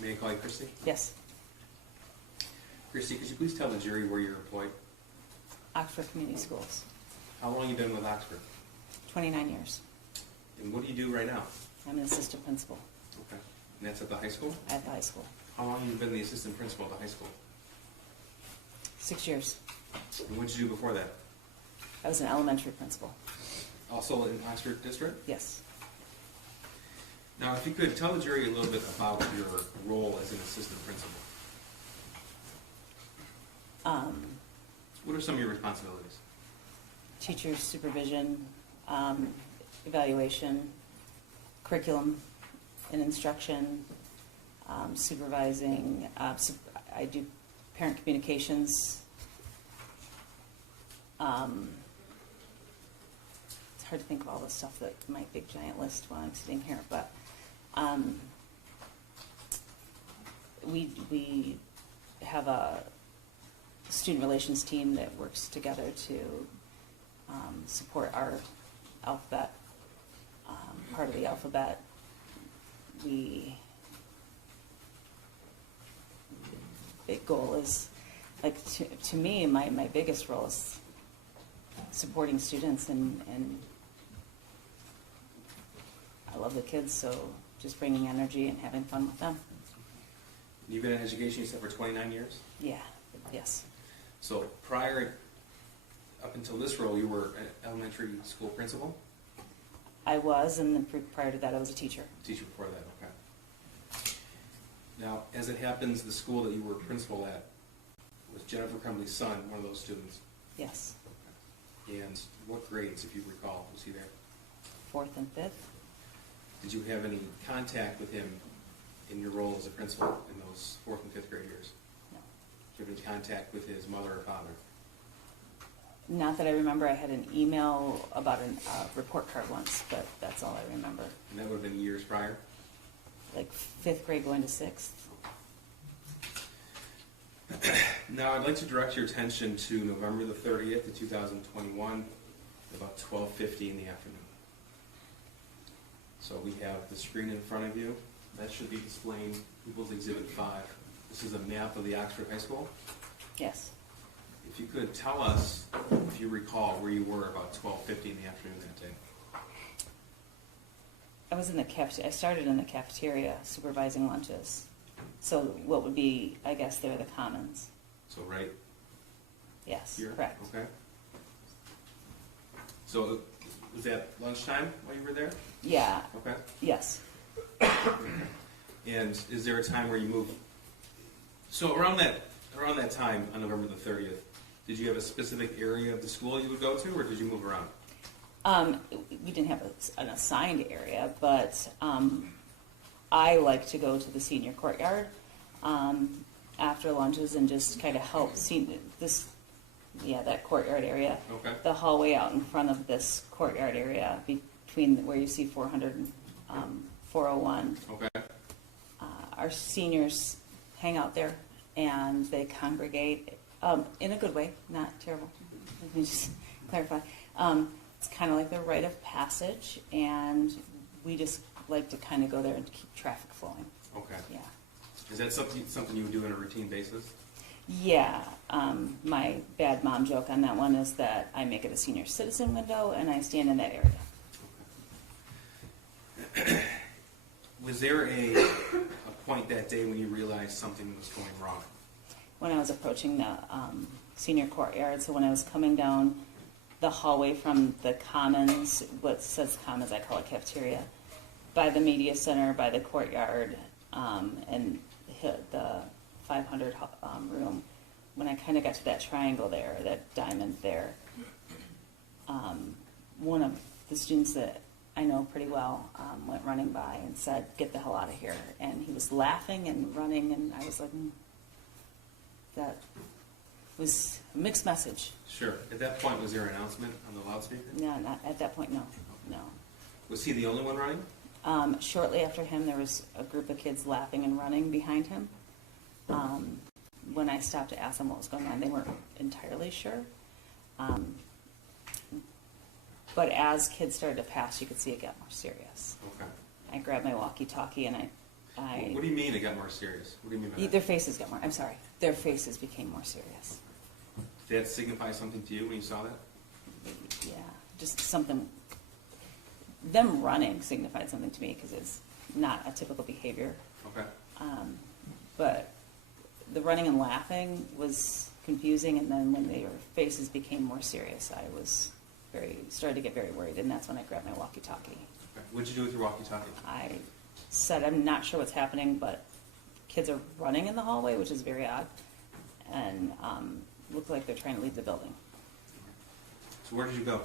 May I call you Christy? Yes. Christy, could you please tell the jury where you're employed? Oxford Community Schools. How long have you been with Oxford? 29 years. And what do you do right now? I'm an assistant principal Okay. And that's at the high school? at the high school. How long have you been the assistant principal at the high school? 6 years. And what did you do before that? I was an elementary principal. Also in Oxford District? Yes. Now, if you could tell the jury a little bit about your role as an assistant principal. What are some of your responsibilities? Teacher supervision, evaluation, curriculum and instruction, supervising. I do parent communications. It's hard to think of all the stuff that my big giant list while I'm sitting here, but we have a student relations team that works together to support our alphabet, part of the alphabet. Big goal is, like, to me, my biggest role is supporting students, and I love the kids, so just bringing energy and having fun with them. You've been in education, you said, for 29 years? Yeah, yes. So up until this role, you were an elementary school principal? I was, and then prior to that, I was a teacher. Teacher before that, okay. Now, as it happens, the school that you were principal at was Jennifer Crumbley's son, one of those students. Yes. Okay. And what grades, if you recall, was he there? 4th and 5th. Did you have any contact with him in your role as a principal in those 4th and 5th grade years? No. Did you have any contact with his mother or father? Not that I remember. I had an email about a report card once, but that's all I remember. And that would have been years prior? Like 5th grade going to 6th. Now, I'd like to direct your attention to November the 30th of 2021, about 12:50 in the afternoon. So we have the screen in front of you. That should be displaying People's Exhibit 5. This is a map of the Oxford High School. Yes. If you could tell us, if you recall, where you were about 12:50 in the afternoon that day. I was in the I started in the cafeteria supervising lunches. So what would be, I guess, they're the commons. So right Yes, here? correct. Okay. So was that lunchtime while you were there? Yeah. Okay. Yes. And is there a time where you moved? So around that time on November the 30th, did you have a specific area of the school you would go to, or did you move around? We didn't have an assigned area, but I like to go to the senior courtyard after lunches and just kind of help see that courtyard area. Okay. The hallway out in front of this courtyard area between where you see 400 and 401. Okay. Our seniors hang out there and they congregate in a good way, not terrible. Let me just clarify. It's kind of like the rite of passage, and we just like to kind of go there and keep traffic flowing. Okay. Yeah. Is that something you would do on a routine basis? Yeah. My bad mom joke on that one is that I make it a senior citizen window and I stand in that area. Okay. Was there a point that day when you realized something was going wrong? When I was approaching the senior courtyard, so when I was coming down the hallway from the commons, what says commons, I call it cafeteria, by the media center, by the courtyard, and hit the 500 room, when I kind of got to that triangle there, that diamond there, one of the students that I know pretty well went running by and said, "Get the hell out of here." And he was laughing and running, and I was like, that was a mixed message. Sure. At that point, was there an announcement on the loudspeaker? No, not at that point, no. No. Was he the only one running? Shortly after him, there was a group of kids laughing and running behind him. When I stopped to ask them what was going on, they weren't entirely sure. But as kids started to pass, you could see it got more serious. Okay. I grabbed my walkie-talkie and I What do you mean it got more serious? What do you mean by that? Their faces got more, I'm sorry, their faces became more serious. Did that signify something to you when you saw that? Yeah, just something, them running signified something to me because it's not a typical behavior. Okay. But the running and laughing was confusing, and then when their faces became more serious, I was started to get very worried, and that's when I grabbed my walkie-talkie. Okay. What'd you do with your walkie-talkie? I said, I'm not sure what's happening, but kids are running in the hallway, which is very odd, and look like they're trying to leave the building. So where did you go?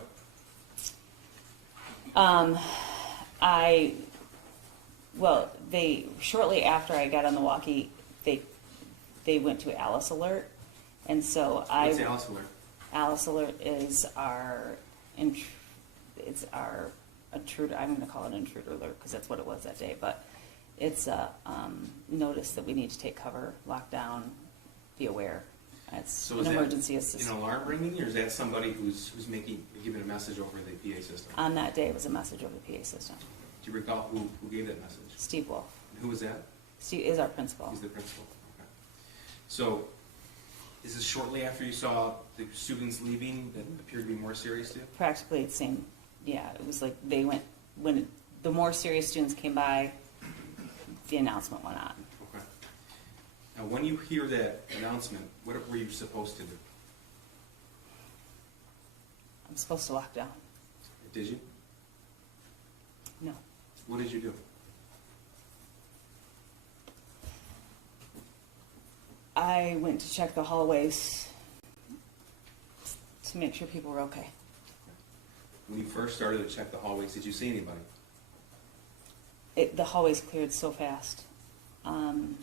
They shortly after I got on the walkie, they went to Alice Alert, and so What's Alice Alert? Alice Alert is our intruder. I'm going to call it intruder alert because that's what it was that day. But it's a notice that we need to take cover, lock down, be aware. It's an emergency assistance. An alarm ringing, or is that somebody who's giving a message over the PA system? On that day, it was a message over the PA system. Do you recall who gave that message? Steve Wolf. And who was that? Steve is our principal. He's the principal. Okay. So, is this shortly after you saw the students leaving that appeared to be more serious to you? Practically the same. Yeah, it was like they went when the more serious students came by, the announcement went on. Okay. Now, when you hear that announcement, what were you supposed to do? I'm supposed to lock down. Did you? No. What did you do? I went to check the hallways to make sure people were okay. When you first started to check the hallways, did you see anybody? The hallways cleared so fast. When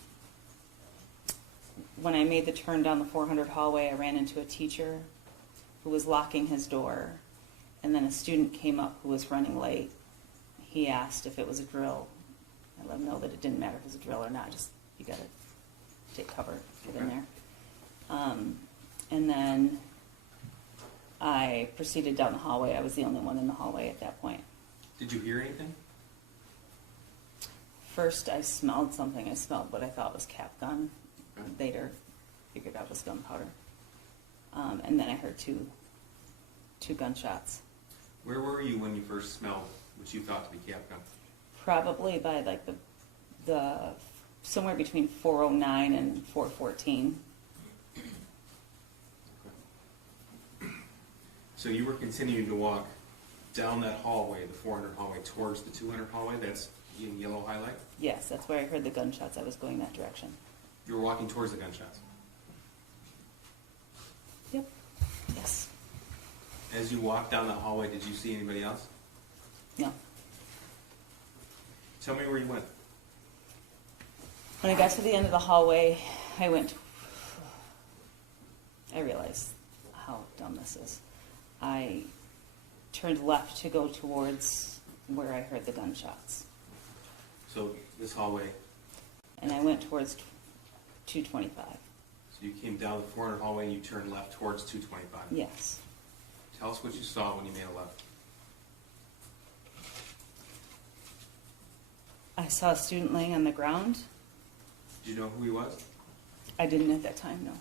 I made the turn down the 400 hallway, I ran into a teacher who was locking his door, and then a student came up who was running late. He asked if it was a drill. I let him know that it didn't matter if it was a drill or not, just you gotta take cover, get in there. And then I proceeded down the hallway. I was the only one in the hallway at that point. Did you hear anything? First, I smelled something. I smelled what I thought was cap gun. Okay. Later, figured out was gunpowder. And then I heard two gunshots. Where were you when you first smelled what you thought to be cap gun? Probably by like the somewhere between 409 and 414. Okay. So you were continuing to walk down that hallway, the 400 hallway, towards the 200 hallway? That's in yellow highlight? Yes, that's where I heard the gunshots. I was going that direction. You were walking towards the gunshots. Yep. Yes. As you walked down the hallway, did you see anybody else? No. Tell me where you went. When I got to the end of the hallway, I realized how dumb this is. I turned left to go towards where I heard the gunshots. So this hallway, And I went towards 225. so you came down the 400 hallway and you turned left towards 225. Yes. Tell us what you saw when you made a left. I saw a student laying on the ground. Did you know who he was? I didn't at that time, no.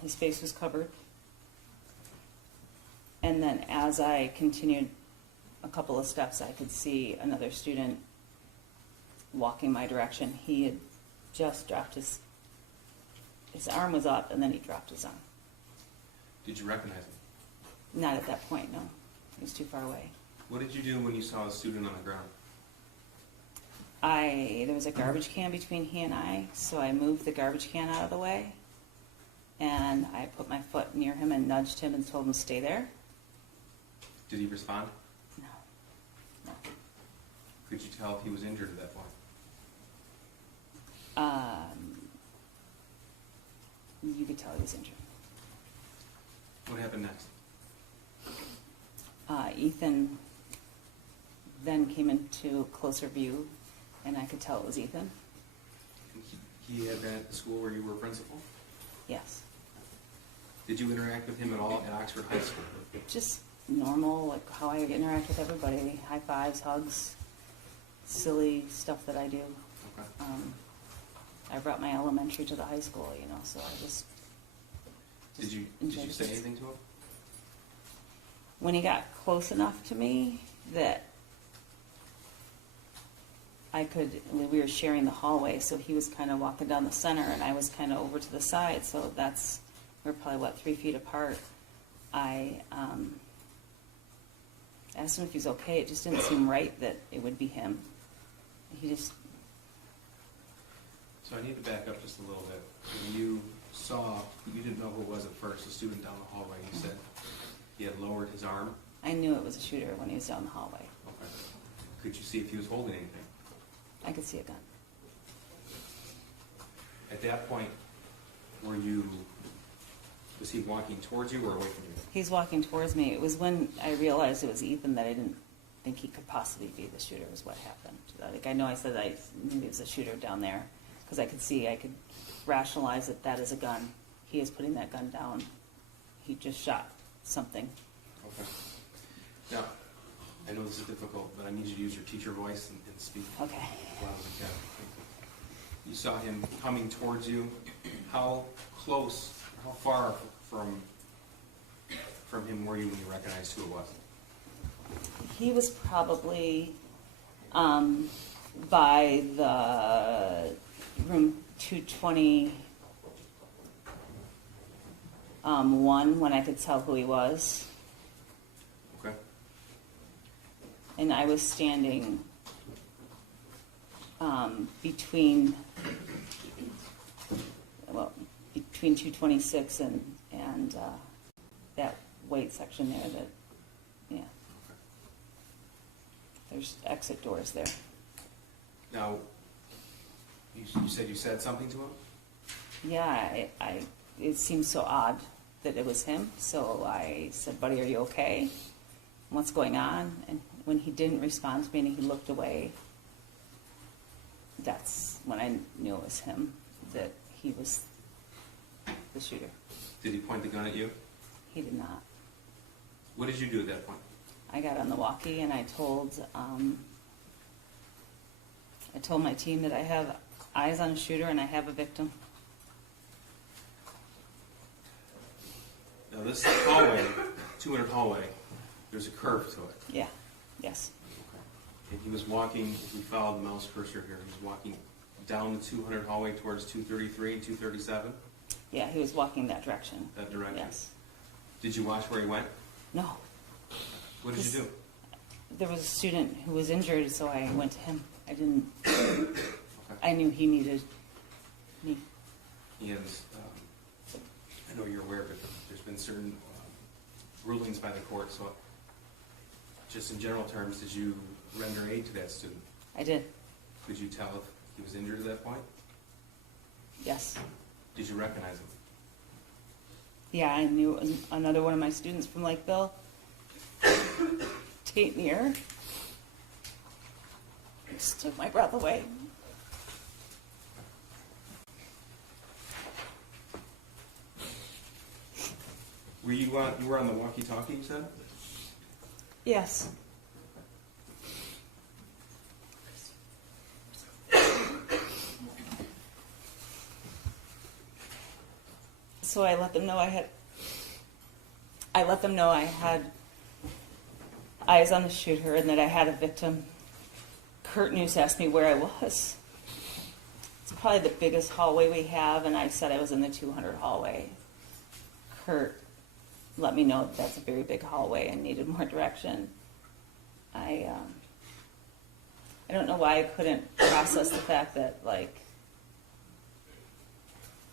His face was covered. And then as I continued a couple of steps, I could see another student walking my direction. He had just dropped his arm was up, and then he dropped his arm. Did you recognize him? Not at that point, no. He was too far away. What did you do when you saw a student on the ground? There was a garbage can between he and I, so I moved the garbage can out of the way, and I put my foot near him and nudged him and told him to stay there. Did he respond? No. No. Could you tell if he was injured at that point? You could tell he was injured. What happened next? Ethan then came into closer view, and I could tell it was Ethan. He had been at the school where you were principal? Yes. Did you interact with him at all at Oxford High School? Just normal, like how I interact with everybody. High fives, hugs. silly stuff that I do. Okay. I brought my elementary to the high school, you know, so I just Did you enjoyed say it. anything to him? When he got close enough to me that we were sharing the hallway, so he was kind of walking down the center and I was kind of over to the side, so we're probably, 3 feet apart. I asked him if he's okay. It just didn't seem right that it would be him. He just, So I need to back up just a little bit. When you didn't know who it was at first, a student down the hallway, you said he had lowered his arm. I knew it was a shooter when he was down the hallway. Okay. Could you see if he was holding anything? I could see a gun. At that point, was he walking towards you or away from you? He's walking towards me. It was when I realized it was Ethan that I didn't think he could possibly be the shooter is what happened. Like, I know I said I knew he was a shooter down there because I could rationalize that is a gun. He is putting that gun down. He just shot something. Okay. Now, I know this is difficult, but I need you to use your teacher voice and speak Okay. as loud as you can. You saw him coming towards you. How far from him were you when you recognized who it was? He was probably by the room 221 when I could tell who he was. Okay. And I was standing between 226 and that weight section there that, yeah. There's exit doors there. Now, you said you said something to him? Yeah, it seemed so odd that it was him, so I said, "Buddy, are you okay? What's going on?" And when he didn't respond to me and he looked away, that's when I knew it was him, that he was the shooter. Did he point the gun at you? He did not. What did you do at that point? I got on the walkie and I told my team that I have eyes on a shooter and I have a victim. Now this hallway, 200 hallway, there's a curve to it. Yeah, yes. And he was walking, if we followed the mouse cursor here, he was walking down the 200 hallway towards 233 and 237? Yeah, he was walking that direction. That direction? Yes. Did you watch where he went? No. What did you do? There was a student who was injured, so I went to him. I didn't, Okay. I knew he needed me. And I know you're aware, but there's been certain rulings by the court, so just in general terms, did you render aid to that student? I did, Could you tell if he was injured at that point? yes. Did you recognize him? Yeah, I knew it was another one of my students from Lakeville. Tate Near. It just took my breath away. You were on the walkie-talkie, you said? Yes. So I let them know I had eyes on the shooter and that I had a victim. Kurt News asked me where I was. It's probably the biggest hallway we have, and I said I was in the 200 hallway. Kurt let me know that that's a very big hallway and needed more direction. I don't know why I couldn't process the fact that, like,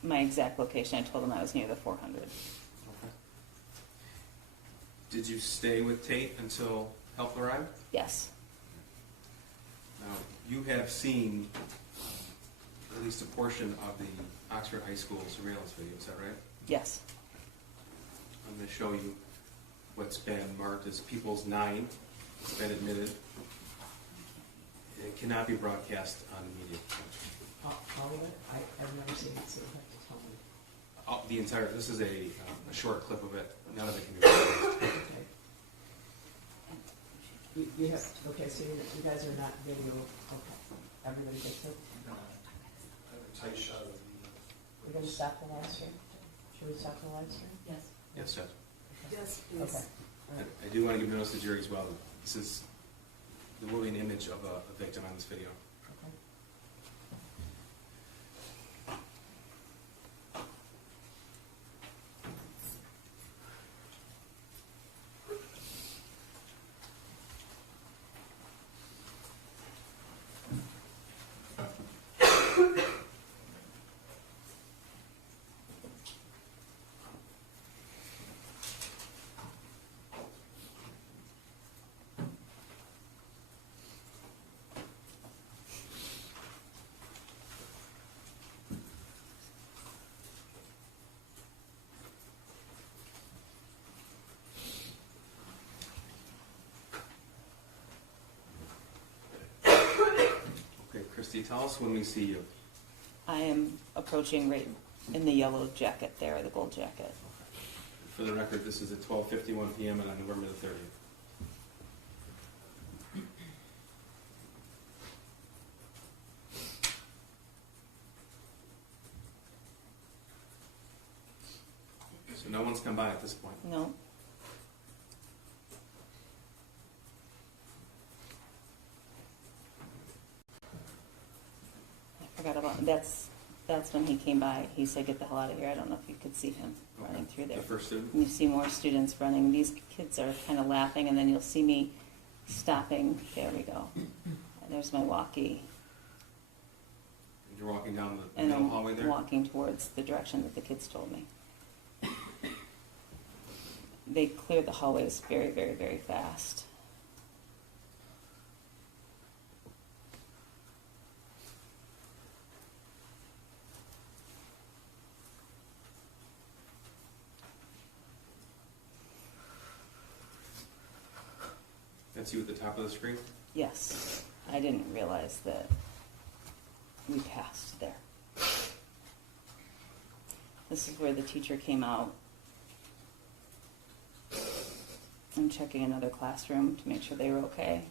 my exact location, I told him I was near the 400. Okay. Did you stay with Tate until help arrived? Yes. Now, you have seen at least a portion of the Oxford High School surveillance video, is that right? Yes. I'm going to show you what's been marked as People's 9. It's been admitted. It cannot be broadcast on media. All of it? I've never seen it, so you have to tell me. The entire, this is a short clip of it. None of it can be broadcast. Okay. You have, okay, so you guys are not video, okay, everybody gets it? No, I have a tight shot of the. We're gonna stop the live stream? Should we stop the live stream? Yes. Yes, Judge. Yes, Okay. please. All right. I do want to give notice to the jury as well. This is the moving image of a victim on this video. Okay. Okay, Christy, tell us when we see you. I am approaching right in the yellow jacket there, the gold jacket. For the record, this is at 12:51 p.m. on November the 30th. So no one's come by at this point. No. I forgot about, that's when he came by. He said, "Get the hell out of here." I don't know if you could see him running through there. The first student? And you see more students running. These kids are kind of laughing, and then you'll see me stopping. There we go. There's my walkie. And you're walking down the And middle I'm hallway there? walking towards the direction that the kids told me. They cleared the hallways very, very, very fast. That's you at the top of the screen? Yes, I didn't realize that we passed there. This is where the teacher came out. I'm checking another classroom to make sure they were okay.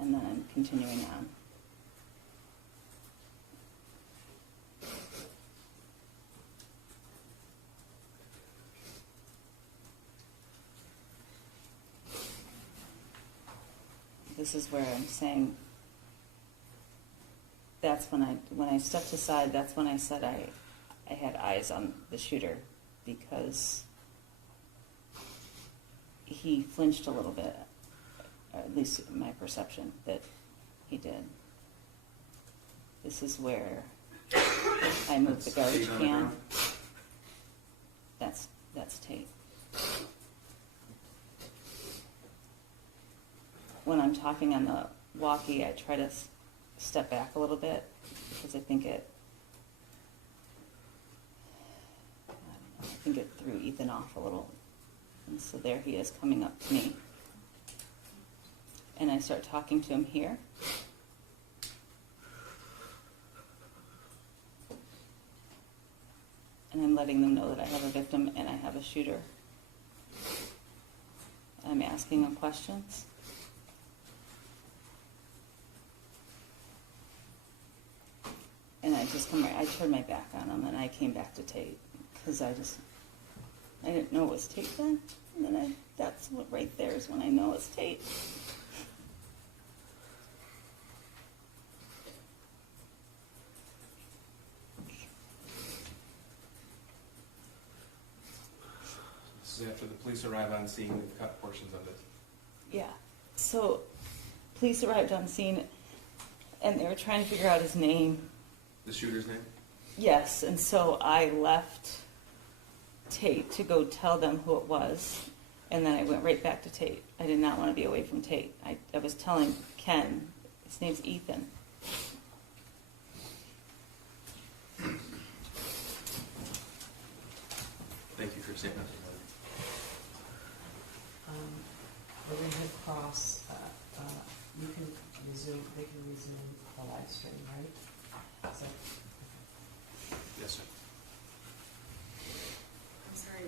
And then I'm continuing on. This is where I'm saying, that's when I stepped aside, that's when I said I had eyes on the shooter, because he flinched a little bit, or at least my perception that he did. This is where I moved the garbage Feet on the can. ground? That's Tate. When I'm talking on the walkie, I try to step back a little bit, because I think it threw Ethan off a little. And so there he is coming up to me. And I start talking to him here. And I'm letting them know that I have a victim and I have a shooter. I'm asking them questions. And I just I turned my back on him and I came back to Tate, because I didn't know it was Tate then. And then that's what right there is when I know it's Tate. This is after the police arrive on scene and cut portions of it. Yeah. So police arrived on scene and they were trying to figure out his name. The shooter's name? Yes, and so I left Tate to go tell them who it was, and then I went right back to Tate. I did not want to be away from Tate. I was telling Ken, his name's Ethan. Thank you for your statement. We're going to head across, you can resume, they can resume the live stream, right? So, Yes, sir. I'm sorry,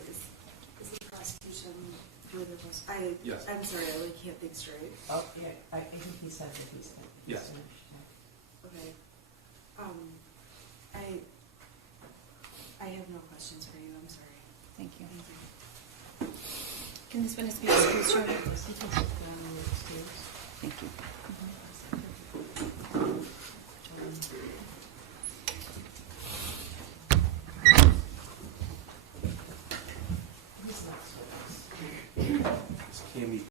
is the prosecution doing the most? Yes. I'm sorry, I really can't think straight. Oh, yeah, I think he said that he's Yes. finished. Okay. I have no questions for you, I'm sorry. Thank you. Thank you. Can this witness be excused, Your Honor? Yes, he can sit down and excuse. Thank you. He's next with us. This can be